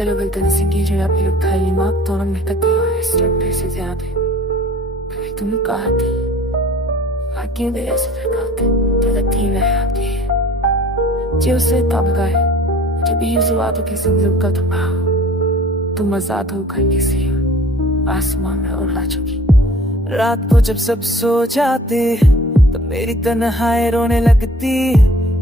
Terlalu bertensi juga pilih kalimat tolong mereka tuh step sesuatu. Itu muka hati. Lagi dia sudah kata tidak tinggal hati. Jauh से तब गए जब ये जुबातों की जिंदगी का दबाव तुम आजाद होकर किसी आसमान में उड़ा चुकी। रात को जब सब सो जाते तब मेरी तन्हाई रोने लगती,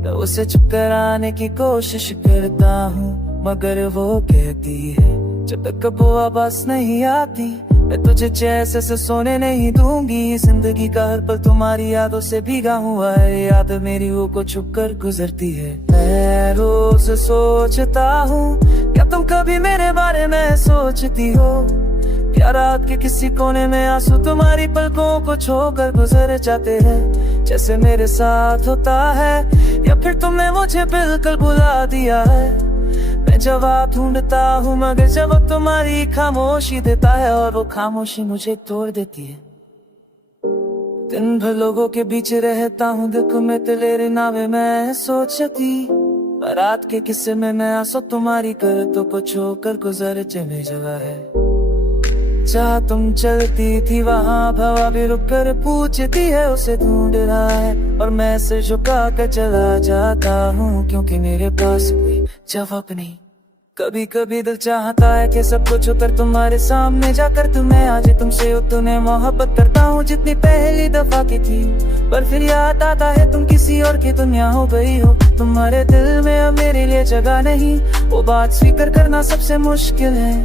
तो उसे चुप कराने की कोशिश करता हूँ, मगर वो कहती है जब तक वो आवाज नहीं आती मैं तुझे जैसे से सोने नहीं दूंगी। जिंदगी का हर पल तुम्हारी यादों से भीगा हुआ है, याद मेरी वो को छुप कर गुजरती है। मैं रोज सोचता हूँ क्या तुम कभी मेरे बारे में सोचती हो, क्या रात के किसी कोने में आंसू तुम्हारी पलकों को छोकर गुजर जाते हैं जैसे मेरे साथ होता है, या फिर तुमने मुझे बिल्कुल भुला दिया है। मैं जवाब ढूंढता हूँ मगर जवाब तुम्हारी खामोशी देता है, और वो खामोशी मुझे तोड़ देती है। दिन भर लोगों के बीच रहता हूँ, देखो मैं तेरे नावे मैं सोचती, रात के किस्से में मैं आंसू तुम्हारी करतों को छोकर गुजर में जगह है। जहाँ तुम चलती थी वहाँ हवा भी रुक कर पूछती है उसे ढूंढ रहा है, और मैं सिर झुका कर चला जाता हूँ क्योंकि मेरे पास कोई जवाब नहीं। कभी कभी दिल चाहता है कि सब कुछ उतर तुम्हारे सामने जाकर तुम्हें आज तुमसे उतने मोहब्बत करता हूँ जितनी पहली दफा की थी, पर फिर याद आता है तुम किसी और की दुनिया हो गई हो। तुम्हारे दिल में अब मेरे लिए जगह नहीं, वो बात स्वीकार करना सबसे मुश्किल है,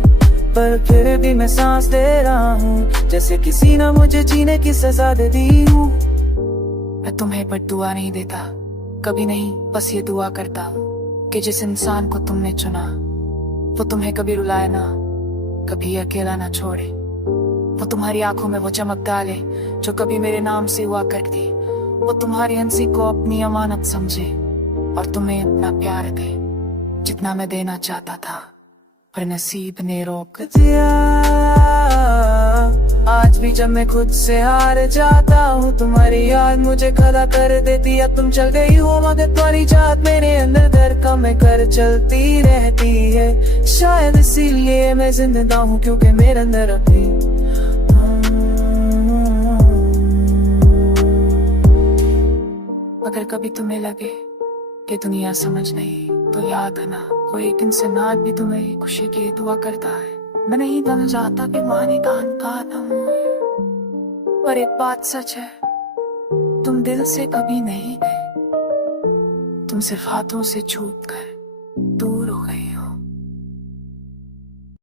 पर फिर भी मैं सांस दे रहा हूँ जैसे किसी ने मुझे जीने की सजा दे दी हूँ। मैं तुम्हें पर दुआ नहीं देता कभी नहीं, बस ये दुआ करता हूँ कि जिस इंसान को तुमने चुना वो तुम्हें कभी रुलाए ना, कभी अकेला ना छोड़े। वो तुम्हारी आंखों में वो चमक डाले जो कभी मेरे नाम से हुआ करती, वो तुम्हारी हंसी को अपनी अमानत समझे और तुम्हें अपना प्यार दे जितना मैं देना चाहता था, पर नसीब ने रोक दिया। आज भी जब मैं खुद से हार जाता हूँ तुम्हारी याद मुझे खड़ा कर देती है। तुम चल गई हो मगर तुम्हारी याद मेरे अंदर धड़कन कर चलती रहती है, शायद इसीलिए मैं जिंदा हूँ क्योंकि मेरे अंदर अभी अगर कभी तुम्हें लगे कि दुनिया समझ नहीं तो याद आना, कोई एक इंसान भी तुम्हें खुशी की दुआ करता है। मैं नहीं बन जाता कि माने कान का दम, पर एक बात सच है तुम दिल से कभी नहीं गए, तुम सिर्फ हाथों से छूट कर दूर